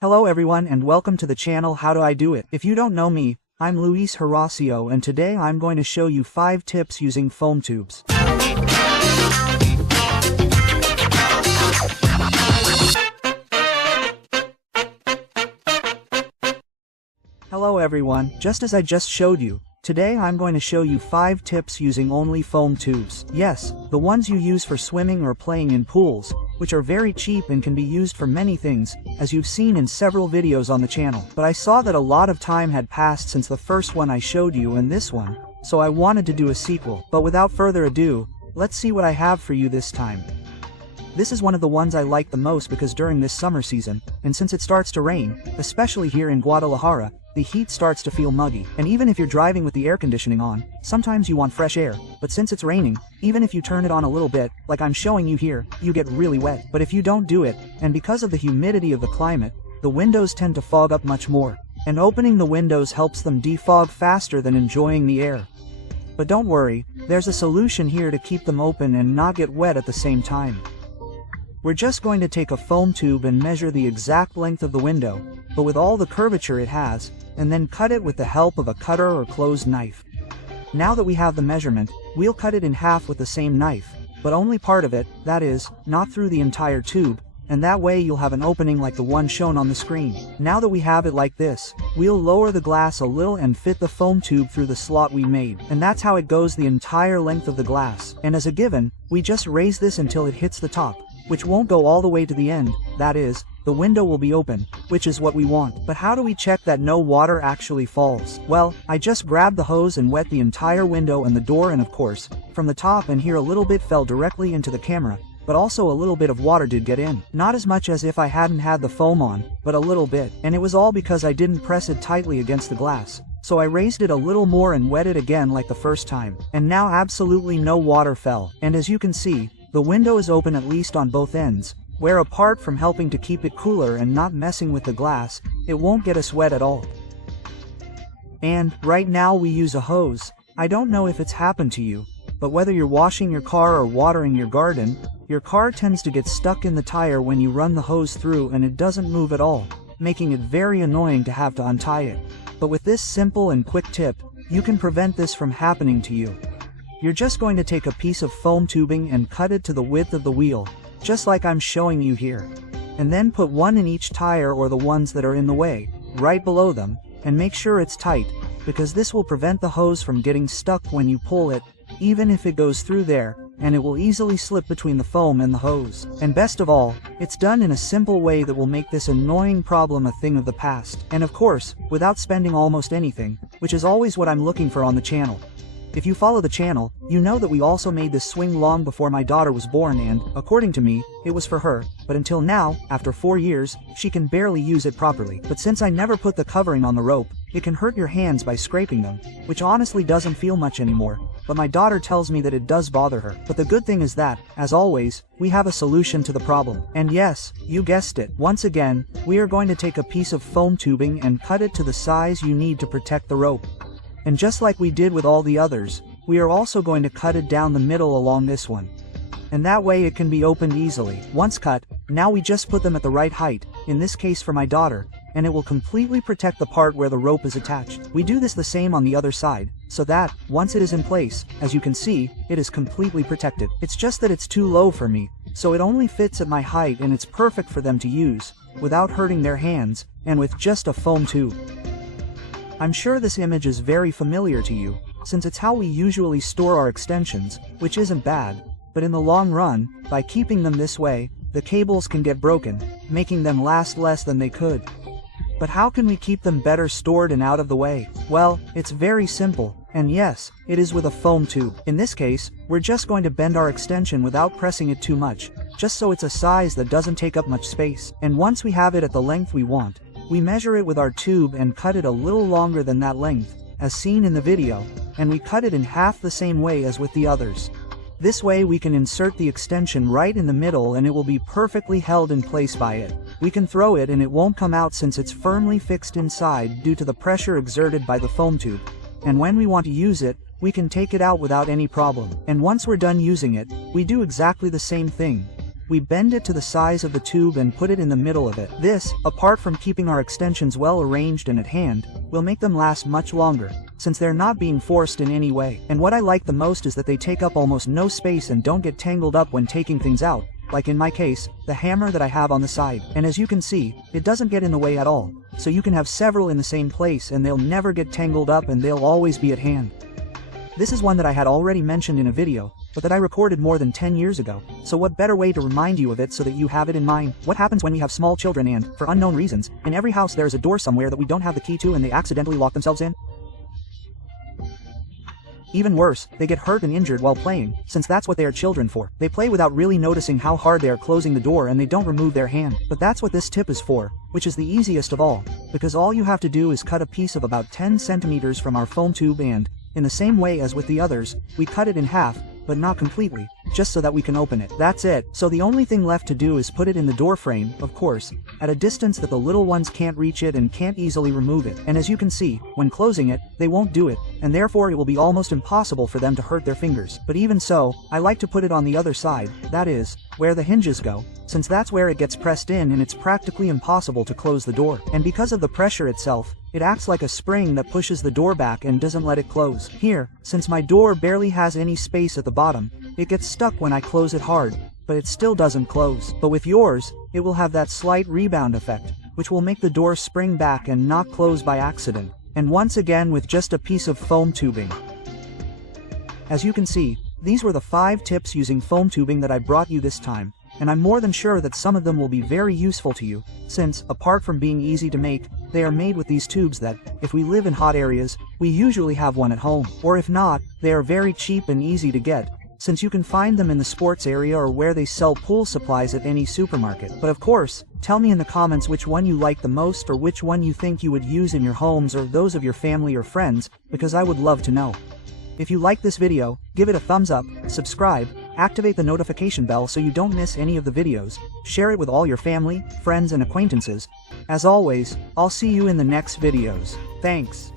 Hello everyone and welcome to the channel How Do I Do It. If you don't know me, I'm Luis Horacio and today I'm going to show you 5 tips using foam tubes. Hello everyone, just as I just showed you, today I'm going to show you 5 tips using only foam tubes. Yes, the ones you use for swimming or playing in pools, which are very cheap and can be used for many things, as you've seen in several videos on the channel. But I saw that a lot of time had passed since the first one I showed you and this one, so I wanted to do a sequel. But without further ado, let's see what I have for you this time. This is one of the ones I like the most because during this summer season, and since it starts to rain, especially here in Guadalajara, the heat starts to feel muggy. And even if you're driving with the air conditioning on, sometimes you want fresh air, but since it's raining, even if you turn it on a little bit, like I'm showing you here, you get really wet. But if you don't do it, and because of the humidity of the climate, the windows tend to fog up much more, and opening the windows helps them defog faster than enjoying the air. But don't worry, there's a solution here to keep them open and not get wet at the same time. We're just going to take a foam tube and measure the exact length of the window, but with all the curvature it has, and then cut it with the help of a cutter or closed knife. Now that we have the measurement, we'll cut it in half with the same knife, but only part of it, that is, not through the entire tube, and that way you'll have an opening like the one shown on the screen. Now that we have it like this, we'll lower the glass a little and fit the foam tube through the slot we made, and that's how it goes the entire length of the glass. And as a given, we just raise this until it hits the top, which won't go all the way to the end, that is, the window will be open, which is what we want. But how do we check that no water actually falls? Well, I just grabbed the hose and wet the entire window and the door, and of course, from the top and here a little bit fell directly into the camera, but also a little bit of water did get in. Not as much as if I hadn't had the foam on, but a little bit. And it was all because I didn't press it tightly against the glass. So I raised it a little more and wet it again like the first time. And now absolutely no water fell. And as you can see, the window is open at least on both ends, where apart from helping to keep it cooler and not messing with the glass, it won't get us wet at all. And, right now we use a hose. I don't know if it's happened to you, but whether you're washing your car or watering your garden, your car tends to get stuck in the tire when you run the hose through and it doesn't move at all, making it very annoying to have to untie it. But with this simple and quick tip, you can prevent this from happening to you. You're just going to take a piece of foam tubing and cut it to the width of the wheel, just like I'm showing you here. And then put one in each tire or the ones that are in the way, right below them, and make sure it's tight, because this will prevent the hose from getting stuck when you pull it, even if it goes through there, and it will easily slip between the foam and the hose. And best of all, it's done in a simple way that will make this annoying problem a thing of the past. And of course, without spending almost anything, which is always what I'm looking for on the channel. If you follow the channel, you know that we also made this swing long before my daughter was born and, according to me, it was for her, but until now, after 4 years, she can barely use it properly. But since I never put the covering on the rope, it can hurt your hands by scraping them, which honestly doesn't feel much anymore, but my daughter tells me that it does bother her. But the good thing is that, as always, we have a solution to the problem. And yes, you guessed it. Once again, we are going to take a piece of foam tubing and cut it to the size you need to protect the rope. And just like we did with all the others, we are also going to cut it down the middle along this one. And that way it can be opened easily. Once cut, now we just put them at the right height, in this case for my daughter, and it will completely protect the part where the rope is attached. We do this the same on the other side, so that, once it is in place, as you can see, it is completely protected. It's just that it's too low for me, so it only fits at my height and it's perfect for them to use, without hurting their hands, and with just a foam tube. I'm sure this image is very familiar to you, since it's how we usually store our extensions, which isn't bad, but in the long run, by keeping them this way, the cables can get broken, making them last less than they could. But how can we keep them better stored and out of the way? Well, it's very simple, and yes, it is with a foam tube. In this case, we're just going to bend our extension without pressing it too much, just so it's a size that doesn't take up much space. And once we have it at the length we want, we measure it with our tube and cut it a little longer than that length, as seen in the video, and we cut it in half the same way as with the others. This way we can insert the extension right in the middle and it will be perfectly held in place by it. We can throw it and it won't come out since it's firmly fixed inside due to the pressure exerted by the foam tube. And when we want to use it, we can take it out without any problem. And once we're done using it, we do exactly the same thing. we bend it to the size of the tube and put it in the middle of it. This, apart from keeping our extensions well arranged and at hand, will make them last much longer, since they're not being forced in any way. And what I like the most is that they take up almost no space and don't get tangled up when taking things out, like in my case, the hammer that I have on the side. And as you can see, it doesn't get in the way at all, so you can have several in the same place and they'll never get tangled up and they'll always be at hand. This is one that I had already mentioned in a video, but that I recorded more than 10 years ago, so what better way to remind you of it so that you have it in mind? What happens when we have small children and, for unknown reasons, in every house there is a door somewhere that we don't have the key to and they accidentally lock themselves in? Even worse, they get hurt and injured while playing, since that's what they are children for. They play without really noticing how hard they are closing the door and they don't remove their hand. But that's what this tip is for, which is the easiest of all, because all you have to do is cut a piece of about 10 centimeters from our foam tube and, in the same way as with the others, we cut it in half, but not completely, just so that we can open it. That's it. So the only thing left to do is put it in the door frame, of course, at a distance that the little ones can't reach it and can't easily remove it. And as you can see, when closing it, they won't do it, and therefore it will be almost impossible for them to hurt their fingers. But even so, I like to put it on the other side, that is, where the hinges go, since that's where it gets pressed in and it's practically impossible to close the door. And because of the pressure itself, it acts like a spring that pushes the door back and doesn't let it close. Here, since my door barely has any space at the bottom, it gets stuck when I close it hard, but it still doesn't close. But with yours, it will have that slight rebound effect, which will make the door spring back and not close by accident. And once again with just a piece of foam tubing. As you can see, these were the 5 tips using foam tubing that I brought you this time, and I'm more than sure that some of them will be very useful to you, since, apart from being easy to make, they are made with these tubes that, if we live in hot areas, we usually have one at home. Or if not, they are very cheap and easy to get, since you can find them in the sports area or where they sell pool supplies at any supermarket. But of course, tell me in the comments which one you like the most or which one you think you would use in your homes or those of your family or friends, because I would love to know. If you like this video, give it a thumbs up, subscribe, activate the notification bell so you don't miss any of the videos, share it with all your family, friends and acquaintances. As always, I'll see you in the next videos. Thanks.